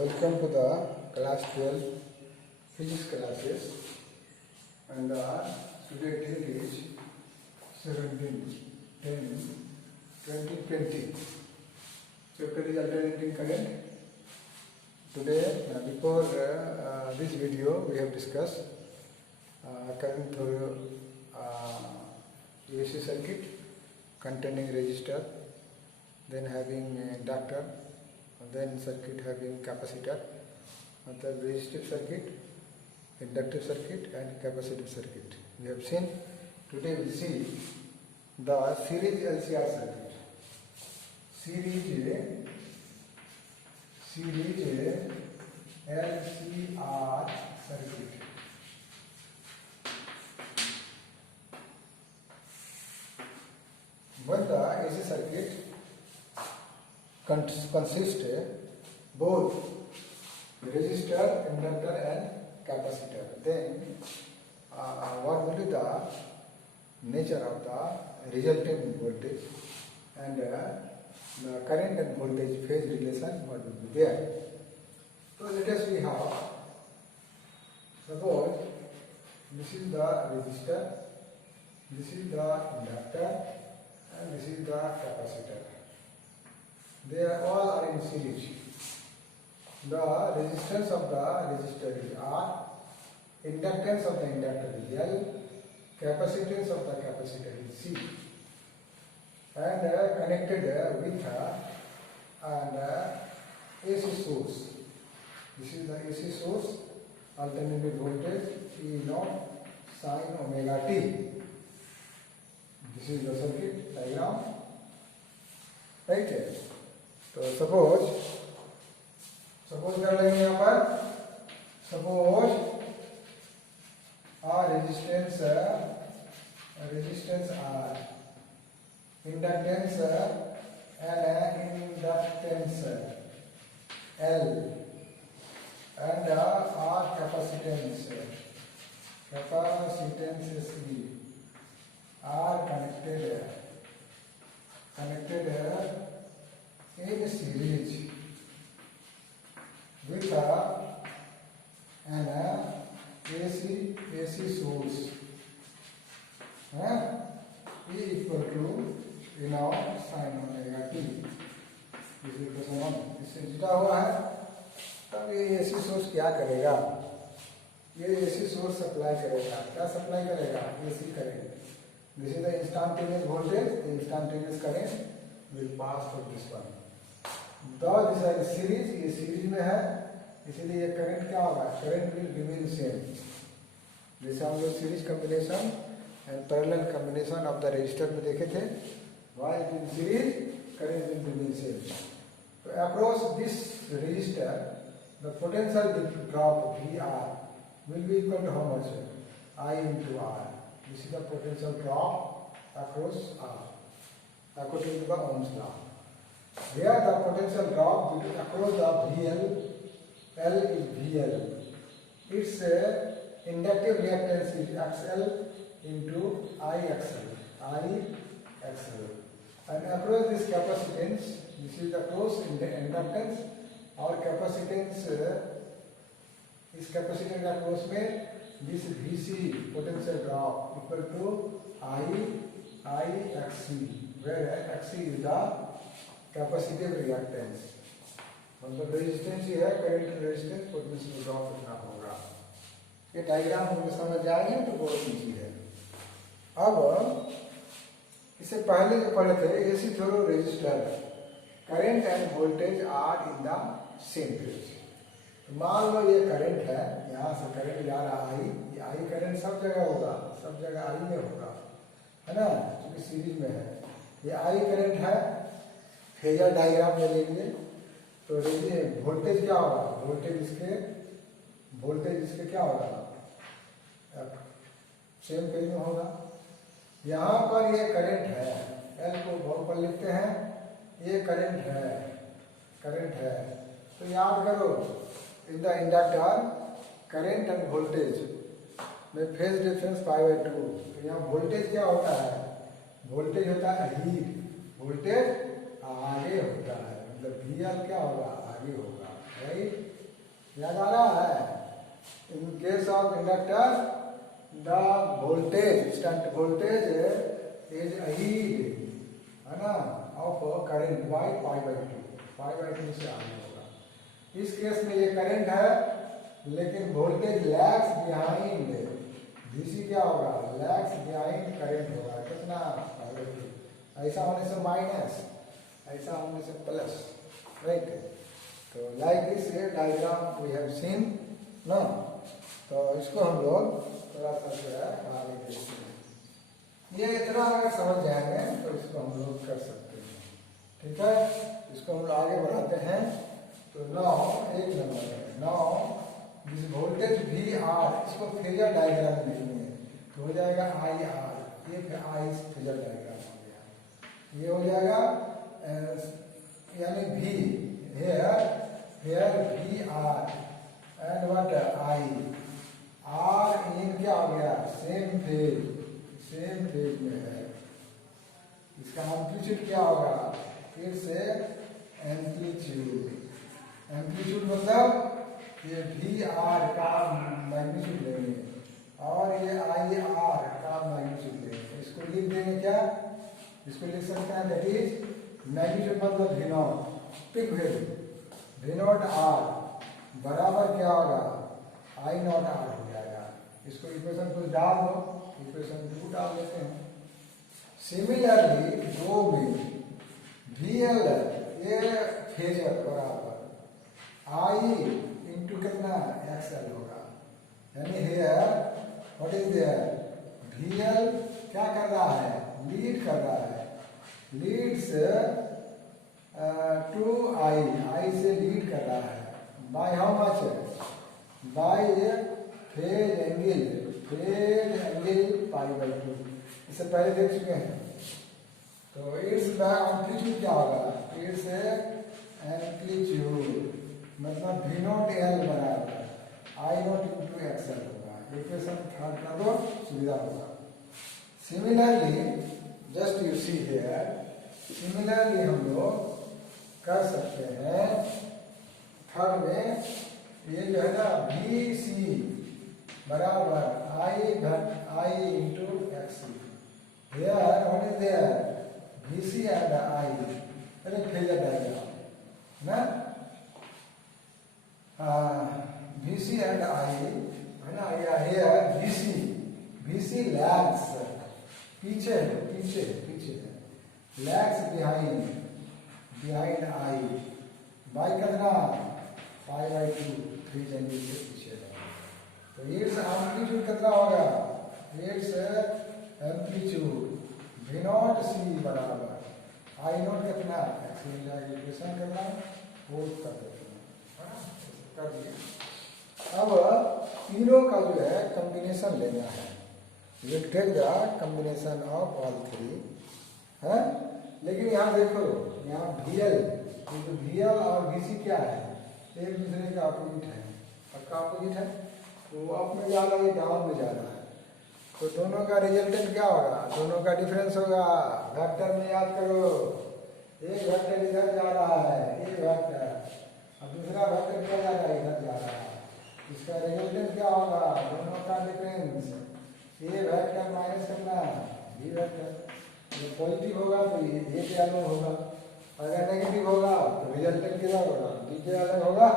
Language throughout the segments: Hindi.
Welcome to the class 12 physics classes, and today date is 17/10/2020. Chapter is alternating current. Today, before this video, we have discussed current through AC circuit containing resistor, then having inductor, then circuit having capacitor, the resistive circuit, inductive circuit and capacitive circuit. We have seen. Today we will see the series LCR circuit. Series LCR circuit. When the AC circuit consists both resistor, inductor and capacitor, then what will be the nature of the resultant voltage and the current and voltage phase relation, what will be there. So let us see how. Suppose this is the resistor, this is the inductor and this is the capacitor. They all are in series. The resistance of the resistor is R, inductance of the inductor is L, capacitance of the capacitor is C, and connected with an AC source. This is the AC source, alternating voltage E0 sin omega t. This is the circuit diagram, right? तो सपोज कर लेंगे यहाँ पर, suppose resistance R, inductance L and R capacitance C are connected in series with an AC source. E equal to E0 sin omega t. This is equation 1. इससे जुड़ा हुआ है. तब ये AC सोर्स क्या करेगा? ये AC सोर्स सप्लाई करेगा. क्या सप्लाई करेगा? AC current. This is the instantaneous voltage. The instantaneous current will pass through this one. तो दिस इज सीरीज, ये सीरीज में है, इसलिए ये करंट क्या होगा? Current will remain same. जैसे हम लोग series combination and parallel combination of the resistor में देखे थे, while in series current will remain same. तो across this resistor the potential drop VR will be equal to how much? I into R. This is the potential drop across R according to the Ohm's law. Here the potential drop across the VL, L is VL. Its inductive reactance is XL into IXL. And across this capacitance, this is the close inductance or capacitance. इस कैपेसिटेंस का क्लोज में this VC potential drop equal to IXC, where XC is the capacitive reactance. मतलब रेजिस्टेंस ही है, करंट रेजिस्टेंस, पोटेंशियल ड्रॉप इतना होगा. ये डायग्राम हम समझ जाएंगे तो बहुत इजी है. अब इससे पहले जो पढ़े थे, AC through resistor, current and voltage are in the same phase. तो मान लो ये करंट है, यहाँ से करंट जा रहा आई, ये आई करंट सब जगह होगा, सब जगह आई में होगा, है ना, क्योंकि सीरीज में है. ये आई करंट है, फेजर डायग्राम में लेंगे तो वोल्टेज क्या होगा? वोल्टेज इसके क्या होगा? सेम फेज में होगा. यहाँ पर ये करंट है, एल को बहुत पर लिखते हैं, ये करंट है. तो याद करो, in the inductor current and voltage में फेज डिफरेंस π/2. तो यहाँ वोल्टेज क्या होता है? वोल्टेज होता है लीड, वोल्टेज आगे होता है, मतलब VL क्या होगा? आगे होगा, राइट. याद आ रहा है? In case of inductor the voltage stunt voltage is ahead, है ना, of current by pi by two से आगे होगा। इस केस में ये करंट है लेकिन वोल्टेज लैग्स बिहाइंड, डीसी क्या होगा, लैग्स बिहाइंड करंट होगा, कितना, पाई बाई टू। ऐसा होने से माइनस, ऐसा होने से प्लस, राइट। तो like this diagram we have seen ना। तो इसको हम लोग थोड़ा सा जो है आगे देखते हैं। ये इतना अगर समझ जाएंगे तो इसको हम लोग कर सकते हैं, ठीक है। इसको हम लोग आगे बढ़ाते हैं। तो नाउ एक नंबर है, now this voltage V R, इसको फेजर डायग्राम लिखेंगे तो हो जाएगा आई आर, ये आई फेजर डायग्राम हो गया। ये हो जाएगा यानी V here V R and what I R इन क्या हो गया, सेम फेज में है। इसका एम्पलीट्यूड क्या होगा, फिर से एम्पलीट्यूड मतलब ये वी आर का मैग्नीट्यूड लेंगे और ये आई आर का मैग्नीट्यूड लेंगे। इसको लिख देंगे क्या, इसको लिख सकते हैं दैट इज मैग्नीट्यूड मतलब V naught, peak value V naught R बराबर क्या होगा, आई नॉट आर हो जाएगा। इसको इक्वेशन कुछ डाल दो, इक्वेशन 2 डाल देते हैं। सिमिलरली दो में वी एल ये फेजर बराबर आई इंटू कितना एक्सएल होगा, यानी here what is there, V L क्या कर रहा है, लीड कर रहा है, लीड्स टू आई से लीड कर रहा है by how much, bye phase angle pi by to, इससे पहले देख चुके हैं। तो इट्स एम्पलीट्यूड क्या होगा, इट्स एम्पलीट्यूड मतलब वी नॉट एल बराबर आई नॉट इंटू एक्सएल होगा। इक्वेशन 3 का दो सुविधा होगा। Similarly just you see here, similarly हम लोग कर सकते हैं थर्ड में, ये जो है ना बी सी बराबर I into X C, here what is there, B C and I, अरे फेजर डायग्राम ना, बी सी एंड आई है ना, या हियर बी सी लैग्स पीछे लैग्स बिहाइंड आई बाई कितना, पाई बाई टू, 3 जनवरी से पीछे है। तो इट्स एम्पलीट्यूड कितना होगा, इट्स एम्पलीट्यूड वी नॉट सी बराबर आई नॉट कितना, एक्सप्रेशन करना वो कर देते हैं, कर दिए। अब तीनों का जो है कॉम्बिनेशन लेना है, ये take the combination of all 3 है। लेकिन यहाँ देखो, यहाँ VL और VC क्या है, एक दूसरे का अपोजिट है, सबका अपोजिट है, तो अप में जा रहा है, डाउन में जा रहा है, तो दोनों का रिजल्टेंट क्या होगा, दोनों का डिफरेंस होगा। वेक्टर में याद करो, एक वेक्टर इधर जा रहा है, एक वेक्टर, और दूसरा वेक्टर क्या जा रहा है, इधर जा रहा है, इसका रिजल्टेंट क्या होगा, दोनों का डिफरेंस, ये वेक्टर माइनस करना बी वेक्टर, ये पॉजिटिव होगा तो ये के अलग होगा, अगर नेगेटिव होगा तो रिजल्टेंट किधर होगा, बी के अलग होगा।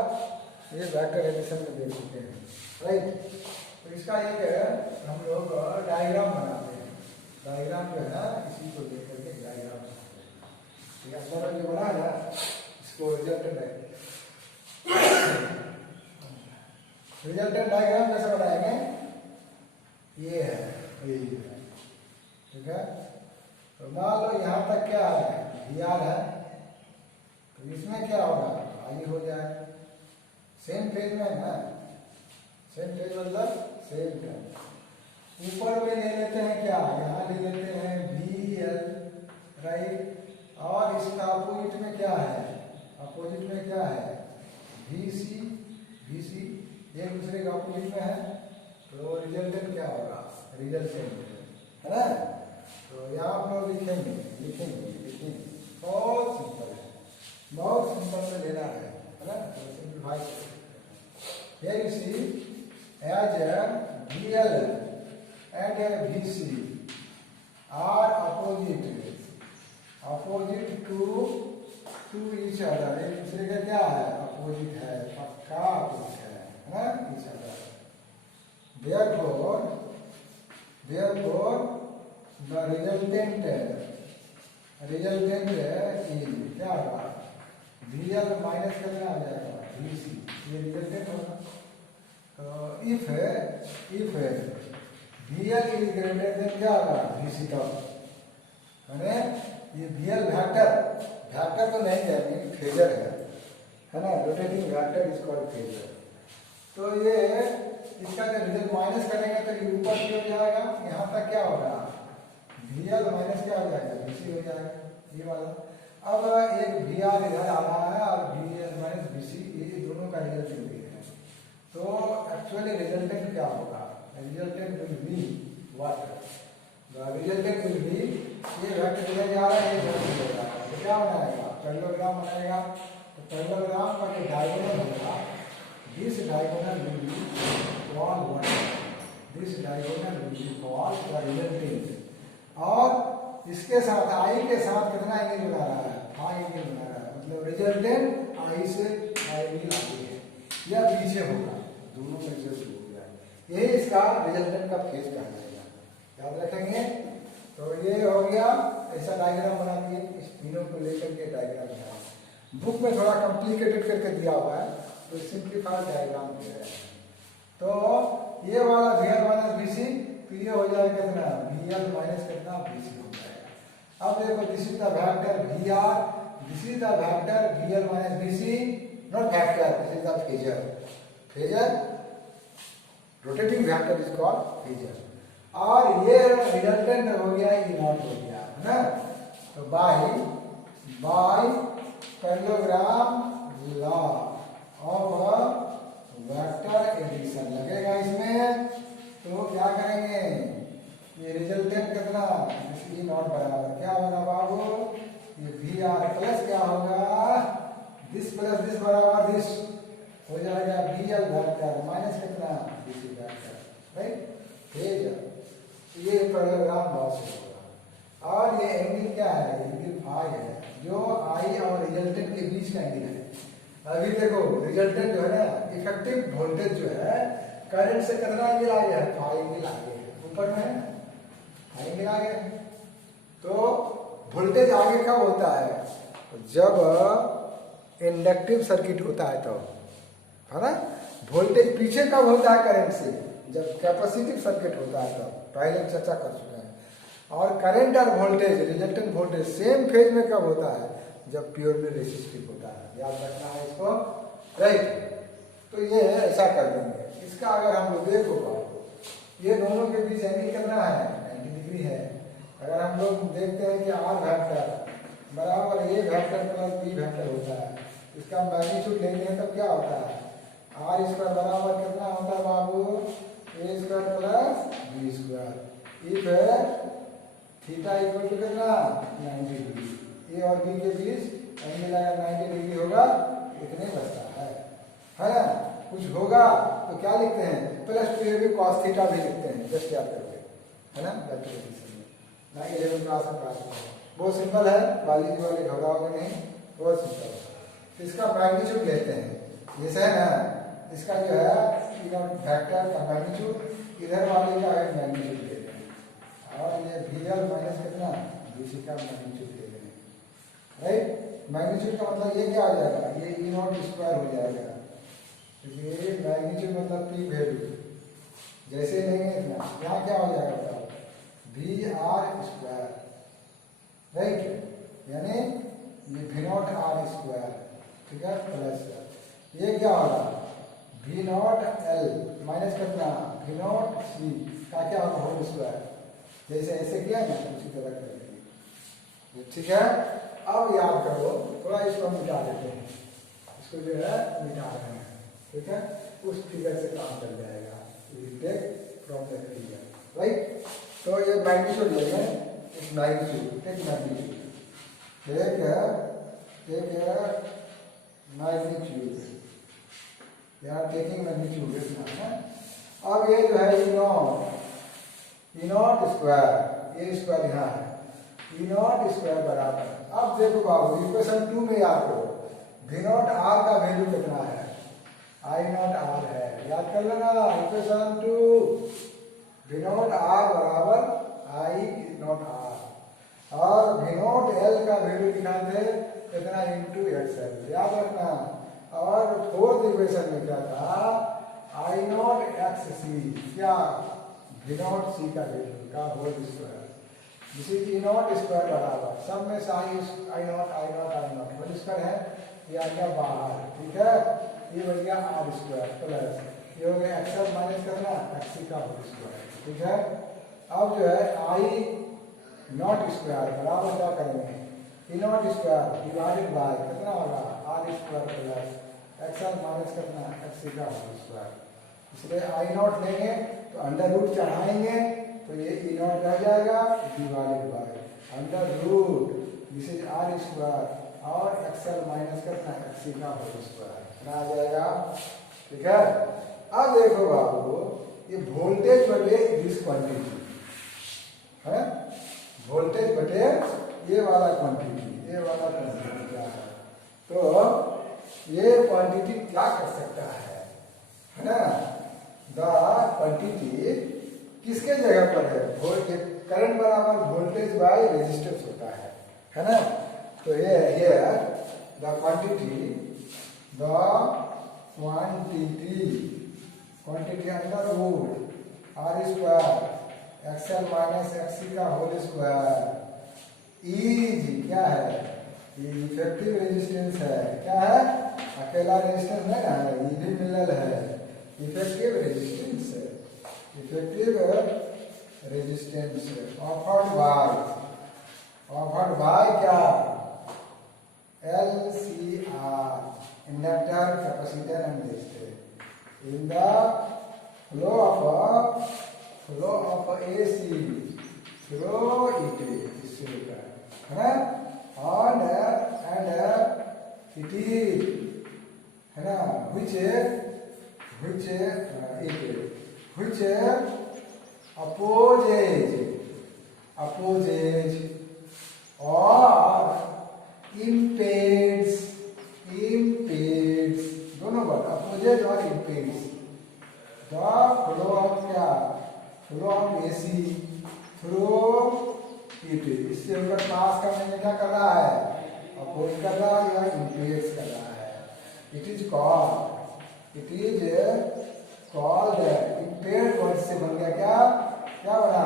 ये वेक्टर एडिशन में देख चुके हैं, राइट। तो इसका एक हम लोग डायग्राम बनाते हैं, डायग्राम जो है ना इसी को देख करके डायग्राम बनाते हैं, ठीक है। सर जो बना ना इसको रिजल्टेंट डायग्राम कैसे बनाएंगे, ये है, ठीक है। तो मान लो यहाँ तक क्या है, VR है, तो इसमें क्या होगा, आई हो जाए, सेम फेज में ना, सेम फेज मतलब सेम टाइम। ऊपर में ले लेते हैं क्या, यहाँ ले लेते हैं VL, राइट, और इसका अपोजिट में क्या है, अपोजिट में क्या है VC एक दूसरे का अपोजिट में है, तो रिजल्टेंट क्या होगा, रिजल्टेंट है ना। तो यहाँ आप लोग लिखेंगे, बहुत सिंपल है, बहुत सिंपल से लेना है ना, तो सिंपलीफाई कर सकते हैं। here you see as a VL and a VC are opposite to each other. एक दूसरे का क्या है? अपोजिट है, पक्का अपोजिट है ना, each other. Therefore the resultant is क्या होगा? VL माइनस करना आ जाएगा VC, ये रिजल्टेंट होगा. तो if VL is greater than क्या होगा? VC का मैंने ये VL वेक्टर तो नहीं है, फेजर है ना, rotating vector is called phasor. तो ये इसका जब रिजल्ट माइनस करेंगे तो ये ऊपर की हो जाएगा, यहाँ तक क्या होगा? VL माइनस क्या हो जाएगा? VC हो जाएगा, ये वाला. अब एक VR इधर आ रहा है और VL माइनस VC, ये दोनों का रिजल्टेंट भी है. तो एक्चुअली रिजल्टेंट क्या होगा? Resultant will be what? The resultant will be, ये वेक्टर इधर जा रहा है, ये वेक्टर इधर जा रहा है, तो क्या बनाएगा? पैरेललोग्राम बनाएगा. तो पैरेललोग्राम का जो डायगोनल होगा, this diagonal will be called what? This diagonal will be called the resultant. और इसके साथ आई के साथ कितना एंगल बना रहा है? आई एंगल बना रहा है, मतलब रिजल्टेंट आई से एंगल आगे है या पीछे होगा, दोनों में से हो गया. यही इसका रिजल्टेंट का फेज कहा जाएगा, याद रखेंगे. तो ये हो गया, ऐसा डायग्राम बना दिए, इस तीनों को लेकर के डायग्राम बना. बुक में थोड़ा कॉम्प्लिकेटेड करके दिया हुआ है, तो सिंप्लीफाइड डायग्राम दिया है. तो ये वाला VL माइनस VC, तो ये हो जाएगा कितना? VL माइनस कितना? VC हो जाएगा. अब देखो, this is the vector VR, this is the vector VL minus VC, not vector, this is the phasor. Phasor, rotating vector is called phasor. और ये रिजल्टेंट हो गया, ये नॉट हो गया है ना. तो by parallelogram law of vector addition लगेगा इसमें. तो क्या करेंगे? ये रिजल्टेंट कितना? ई नॉट बराबर क्या होगा बाबू? ये VR प्लस क्या होगा? दिस प्लस दिस बराबर दिस हो जाएगा VL वेक्टर माइनस कितना? VC vector, right. फेजर, ये पैरेललोग्राम लॉ से होगा. और ये एंगल क्या है? एंगल फाई है, जो आई और रिजल्टेंट के बीच का एंगल है. अभी देखो, रिजल्टेंट जो है ना, इफेक्टिव वोल्टेज जो है, करंट से कितना एंगल आगे है? फाई एंगल आगे है, ऊपर में फाई एंगल आगे है. तो वोल्टेज आगे कब होता है? जब इंडक्टिव सर्किट होता है तब, है ना. वोल्टेज पीछे कब होता है करंट से? जब कैपेसिटिव सर्किट होता है तब, पहले चर्चा कर चुके हैं. और करंट और voltage, resultant voltage same phase में कब होता है? जब प्योरली रेसिस्टिव होता है. याद रखना है इसको, राइट. तो ये ऐसा कर देंगे. इसका अगर हम लोग देखो, ये दोनों के बीच एंगल कितना है? 90 डिग्री है. अगर हम लोग देखते हैं कि R वेक्टर बराबर A vector plus B vector होता है, इसका मैग्नीट्यूड लेंगे तब क्या होता है? R स्क्वायर बराबर कितना होता है बाबू? A square plus B square. If theta equal to कितना? 90 डिग्री. A और B के बीच एंगल अगर 90 डिग्री होगा, इतने बचता है ना. कुछ होगा तो क्या लिखते हैं? प्लस 2AB cos थीटा भी लिखते हैं, जस्ट याद करके, है ना. ना 11 क्लास में क्लास में बहुत सिंपल है, बायोलॉजी वाले घबराओगे नहीं, बहुत सिंपल है. इसका मैग्नीट्यूड लेते हैं, जैसे है ना, इसका जो है वेक्टर का मैग्नीट्यूड, इधर वाले का मैग्नीट्यूड लेते हैं. और ये VL माइनस कितना? VC का मैग्नीट्यूड ले लेंगे, राइट. मैग्नीट्यूड का मतलब ये क्या हो जाएगा? ये ई नॉट स्क्वायर हो जाएगा. ये मैग्नीट्यूड मतलब P वैल्यू जैसे लेंगे इतना, यहाँ क्या हो जाएगा? VR square, right. यानी ये V0 R स्क्वायर, ठीक है, प्लस ये क्या होगा? V0 L माइनस कितना? V0 C का क्या होगा? Whole square. जैसे ऐसे किया ना, उसी तरह करेंगे, ठीक है. अब याद करो, थोड़ा इसको मिटा देते हैं, इसको जो है मिटा रहे हैं, ठीक है. उस फिगर से काम चल जाएगा. From the figure, right. तो ये मैग्नीट्यूड लेंगे, इस मैग्नीट्यूड, एक मैग्नीट्यूड, एक है मैग्नीट्यूड, यार टेकिंग मैग्नीट्यूड इतना है। अब ये जो है ई नॉट स्क्वायर, ये स्क्वायर यहाँ है, ई नॉट स्क्वायर बराबर, अब देखो बाबू इक्वेशन 2 में याद करो वी नॉट आर का वैल्यू कितना है, आई नॉट आर है, याद कर लेना इक्वेशन 2 वी नॉट आर बराबर आई नॉट आर, और वी नॉट एल का वैल्यू लिखा थे कितना इंटू एक्सएल, याद रखना। और फोर्थ इक्वेशन में क्या था, आई नॉट एक्स सी, क्या वी नॉट सी का वैल्यू का whole square, this is E naught square बराबर, सब में से आई नॉट होल स्क्वायर है, ये आ गया बाहर, ठीक है, ये बन गया आर स्क्वायर प्लस ये हो गया एक्सएल माइनस करना एक्स का होल स्क्वायर, ठीक है। अब जो है आई नॉट स्क्वायर बराबर क्या करेंगे, E naught square divided by कितना होगा R square plus XL minus करना एक्स का होल स्क्वायर, इसलिए आई नॉट लेंगे तो अंडर रूट चढ़ाएंगे तो ये ई नॉट रह जाएगा divided by under root this is R square और एक्सएल माइनस करना एक्स का होल स्क्वायर आ जाएगा, ठीक है। अब देखो बाबू ये वोल्टेज बटे दिस क्वांटिटी है, वोल्टेज बटे ये वाला क्वांटिटी, ये वाला क्वांटिटी क्या है, तो ये क्वांटिटी क्या कर सकता है ना, द क्वांटिटी किसके जगह पर है, करंट बराबर वोल्टेज बाय रेजिस्टेंस होता है ना, तो ये here the quantity under root R square XL minus X का होल स्क्वायर इज क्या है, इफेक्टिव रेजिस्टेंस है, क्या है अकेला रेजिस्टेंस नहीं है, ये भी मिलल है, इफेक्टिव रेजिस्टेंस है, इफेक्टिव रेजिस्टेंस ऑफर्ड बाय क्या LCR inductor capacitor and resistor in the flow of AC through it इससे है ना, and it is है ना which opposes or impedes दोनों बात opposes और impedes the flow of क्या flow of AC through it, इससे उनका पास करने में क्या कर रहा है, अपोज कर रहा है या इंपेड कर रहा है, इट इज कॉल्ड इंपेड वर्ड से बन गया क्या, क्या बना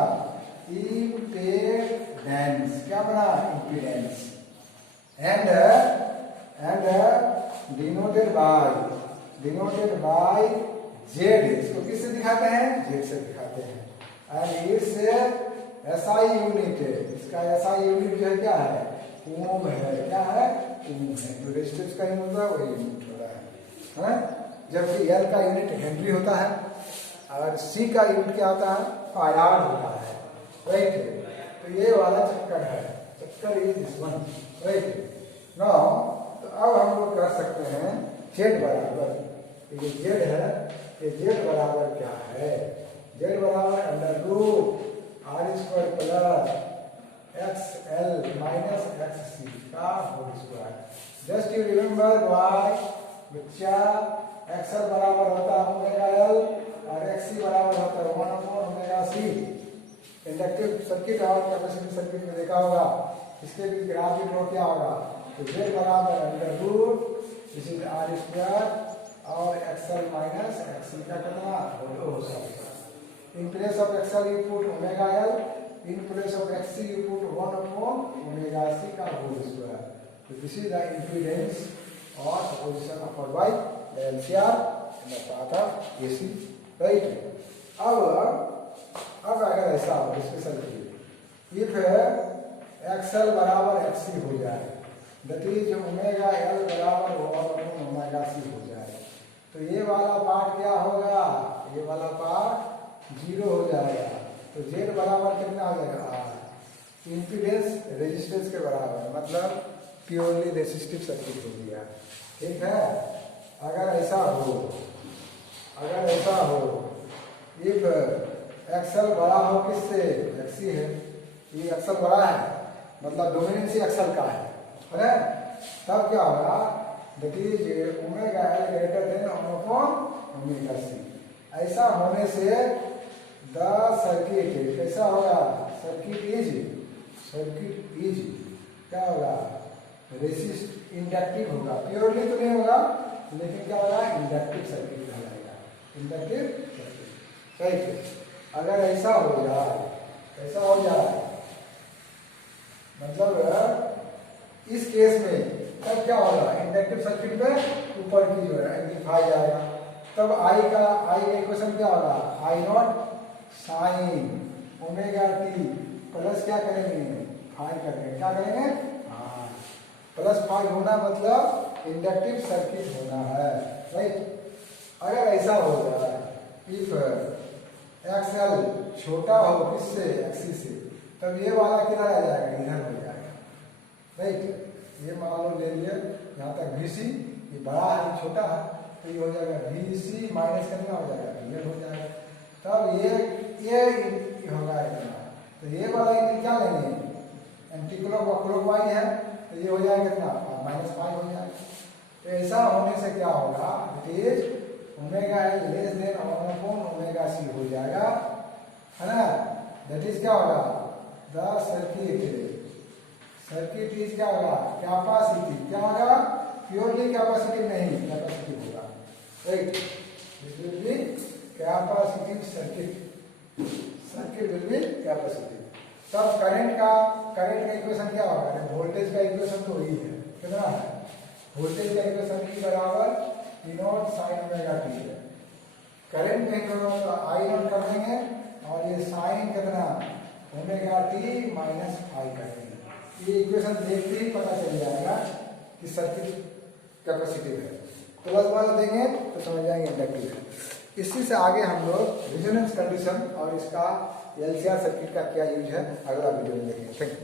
इम्पेडेंस, क्या बना impedance, and denoted by Z, इसको किससे दिखाते हैं, जेड से दिखाते हैं, एंड इट्स SI यूनिट है, इसका SI यूनिट जो है क्या है ओम है, क्या है ओम है, तो रेजिस्टेंस का यूनिट होता है वही यूनिट हो रहा है, जबकि L का यूनिट हेनरी होता है और C का यूनिट क्या होता है फाराड होता है, राइट। तो ये वाला चक्कर है, चक्कर is this one, right. Now तो अब हम लोग कर सकते हैं Z बराबर, ये Z है, ये Z बराबर क्या है, Z बराबर under root R square plus XL minus X C का whole square, just you remember why बच्चा एक्सएल बराबर होता है ओमेगा एल और एक्स सी बराबर होता है 1/ओमेगा सी, इंडक्टिव सर्किट और कैपेसिटिव सर्किट में देखा होगा, इसके भी ग्राफ भी ड्रॉ किया होगा, तो Z बराबर under root this is R square और एक्सएल माइनस एक्स सी का कितना whole square, in place of XL you put omega L, in place of XC you put 1/omega C का whole square, so this is the impedance or opposition offered by the LCR and the path of AC, right। अब अगर ऐसा हो स्पेशल केस if XL बराबर XC हो जाए, that is omega L बराबर 1/omega C हो जाए, तो ये वाला पार्ट क्या होगा, ये वाला पार्ट 0 हो जाएगा, तो Z बराबर कितना आ जाएगा R, इम्पीडेंस रेजिस्टेंस के बराबर, मतलब प्योरली रेजिस्टिव सर्किट हो गया, ठीक है। अगर ऐसा हो अगर ऐसा हो, इफ एक्सल बड़ा हो किससे, एक्सी है, ये एक्सल बड़ा है मतलब डोमिनेंसी एक्सल का है, तब क्या होगा, that is omega L greater than omega C. ऐसा होने से द सर्किट कैसा होगा, सर्किट इज क्या होगा, रेसिस्ट इंडक्टिव होगा, प्योरली तो नहीं होगा लेकिन क्या होगा, इंडक्टिव सर्किट कहलाएगा, इंडक्टिव सर्किट। राइट, अगर ऐसा हो जाए, ऐसा हो जाए मतलब इस केस में तब क्या होगा, इंडक्टिव सर्किट में ऊपर की जो है एम्पलीफाई जाएगा, तब आई का इक्वेशन क्या होगा, I naught sine omega T plus क्या करेंगे, फाइव करेंगे, क्या करेंगे, हाँ प्लस फाइव होना मतलब इंडक्टिव सर्किट होना है। राइट, अगर ऐसा हो जाए, इफ एक्सएल छोटा हो किससे, एक्सी से, तब ये वाला किधर आ जाएगा, इधर हो जाएगा। राइट, ये मान लो ले लिए यहाँ तक VC, ये बड़ा है छोटा है, तो ये हो जाएगा VC माइनस कितना हो जाएगा, ये हो जाएगा। तब ये होगा इतना, तो ये वाला एंगल क्या लेंगे, एंटी क्लॉकवाइज है, तो ये हो जाएगा कितना, -5 हो जाएगा। तो ऐसा होने से क्या होगा, it is omega L less than omega C हो जाएगा, है ना। दैट इज क्या होगा, द सर्किट इज क्या होगा, कैपेसिटी, क्या होगा, प्योरली कैपेसिटी नहीं, कैपेसिटी होगा। Right, this will be capacitive circuit will be capacitive. तब करंट का इक्वेशन क्या होगा, वोल्टेज का इक्वेशन तो वही है, कितना है, वोल्टेज का इक्वेशन ई बराबर ई नॉट साइन ओमेगा टी है। करंट में तो आई नॉट कर देंगे और ये साइन कितना ओमेगा टी माइनस फाइव कर देंगे। ये इक्वेशन देखते ही पता चल जाएगा कि सर्किट कैपेसिटिव है, प्लस वाला देंगे तो समझ जाएंगे इंडक्टिव है। इसी से आगे हम लोग रेजोनेंस कंडीशन और इसका एलसीआर सर्किट का क्या यूज है अगला वीडियो में देखेंगे। Thank you.